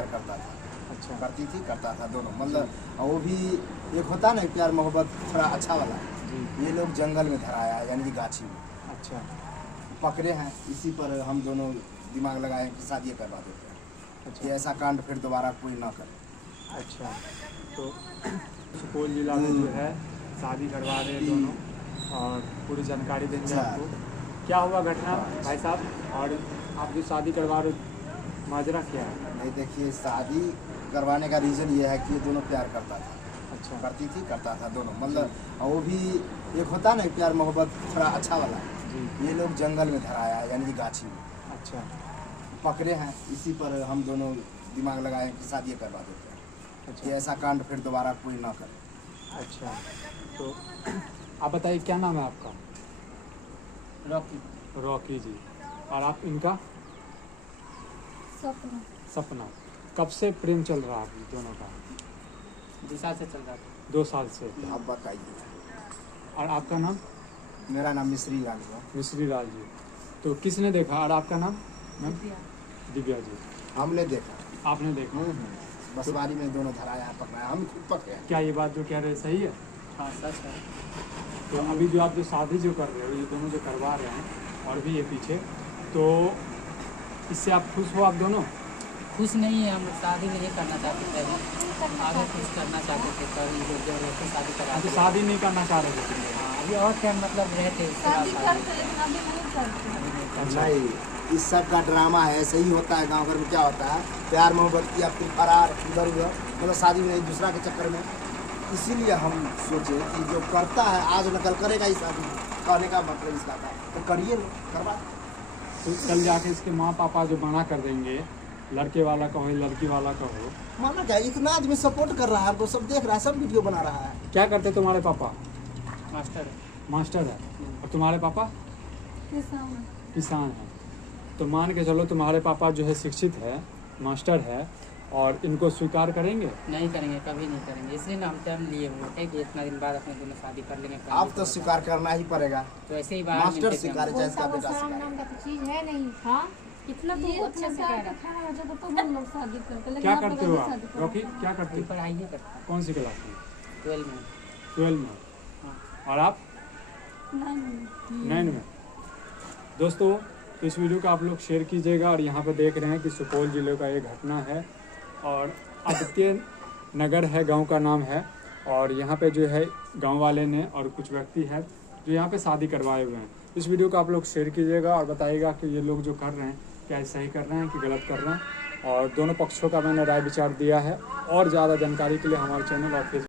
प्यार करता था। अच्छा। करती थी, करता था दोनों, मतलब वो भी एक होता ना प्यार मोहब्बत थोड़ा अच्छा वाला। जी। ये लोग जंगल में धराया यानी कि गाछी में अच्छा। पकड़े हैं, इसी पर हम दोनों दिमाग लगाए हैं कि शादी करवा देते हैं अच्छा। कि ऐसा कांड फिर दोबारा कोई ना करे। अच्छा, तो सुपौल जिला में जो है शादी करवा रहे हैं दोनों और पूरी जानकारी देंगे अच्छा। आपको। क्या हुआ घटना भाई साहब, और आप जो शादी करवा रहे माजरा क्या है? नहीं देखिए, शादी करवाने का रीज़न ये है कि ये दोनों प्यार करता था। अच्छा। करती थी, करता था दोनों, मतलब वो भी एक होता ना प्यार मोहब्बत थोड़ा अच्छा वाला। जी। ये लोग जंगल में धराया यानी कि गाछी में अच्छा। पकड़े हैं, इसी पर हम दोनों दिमाग लगाए हैं कि शादी करवा देते हैं कि अच्छा। ऐसा कांड फिर दोबारा कोई ना करे। अच्छा, तो आप बताइए क्या नाम है आपका? रॉकी। रॉकी जी। और आप इनका? सपना। सपना। कब से प्रेम चल रहा है आप दोनों का? 2 साल से चल रहा था। 2 साल से। आप बताइए। और आपका नाम? मेरा नाम मिश्री लाल हुआ। मिश्री लाल जी। तो किसने देखा? और आपका नाम? मैम? दिव्या जी। हमने देखा। आपने देखा? बसवारी में दोनों धराया है, पकड़ाया, हम खुद पकड़े हैं। क्या ये बात जो कह रहे हैं सही है? हाँ सच है। तो अभी जो आप जो शादी जो कर रहे हो, ये दोनों जो करवा रहे हैं और भी ये पीछे, तो इससे आप खुश हो आप दोनों? खुश नहीं है, हम शादी नहीं करना चाहते थे, आगे कुछ करना चाहते थे, पर ये लोग जबरदस्ती शादी करा आप तो दिया। शादी नहीं करना चाह रहे थे? हाँ, अभी और क्या मतलब रहते उसके बाद शादी शादी करते लेकिन अभी नहीं करते। अभी नहीं करना। अच्छा। नहीं, इस सब का ड्रामा है, ऐसे ही होता है गांव घर में। क्या होता है, प्यार मोहब्बत किया फिर फरार इधर उधर, मतलब शादी में एक दूसरा के चक्कर में। इसीलिए हम सोचे कि जो करता है आज नकल करेगा ही शादी, कहने का मतलब इसका था तो करिए लो, करवा। तो कल जाके इसके माँ पापा जो मना कर देंगे, लड़के वाला कहो लड़की वाला कहो, माना क्या, इतना आदमी सपोर्ट कर रहा है, हमको सब देख रहा है, सब वीडियो बना रहा है। क्या करते तुम्हारे पापा? मास्टर है। मास्टर है। और तुम्हारे पापा? किसान। किसान है। तो मान के चलो तुम्हारे पापा जो है शिक्षित है, मास्टर है, और इनको स्वीकार करेंगे? नहीं करेंगे, कभी नहीं करेंगे, इसलिए ना हम टाइम लिए हुए थे कि इतना दिन बाद अपने दोनों शादी कर लेंगे। आप तो स्वीकार करना ही पड़ेगा। तो ऐसे ही बाहर मास्टर मिलते थे स्वीकार हम। चाहे इसका बेटा शर्म स्वीकार। नाम का तो चीज है नहीं। हाँ कितना ये तो अच्छे अपने से प्यार कह का रहा खाना हो तो हम लोग शादी करते, लेकिन क्या आप लोग करते हो अभी आप? शादी करते रॉकी हैं। क्या करते अभी हो? पढ़ाई ही करते हैं, कौन सी क्लास में? 12 में। 12 में। हाँ। और आप? नहीं। 9 में। दोस्तों, इस वीडियो को आप लोग शेयर कीजिएगा। और यहाँ पर देख रहे हैं कि सुपौल जिले का ये घटना है और आदित्य नगर है, गांव का नाम है। और यहाँ पे जो है गांव वाले ने और कुछ व्यक्ति है जो यहाँ पे शादी करवाए हुए हैं। इस वीडियो को आप लोग शेयर कीजिएगा और बताइएगा कि ये लोग जो कर रहे हैं क्या सही कर रहे हैं कि गलत कर रहे हैं। और दोनों पक्षों का मैंने राय विचार दिया है। और ज़्यादा जानकारी के लिए हमारे चैनल और फेसबुक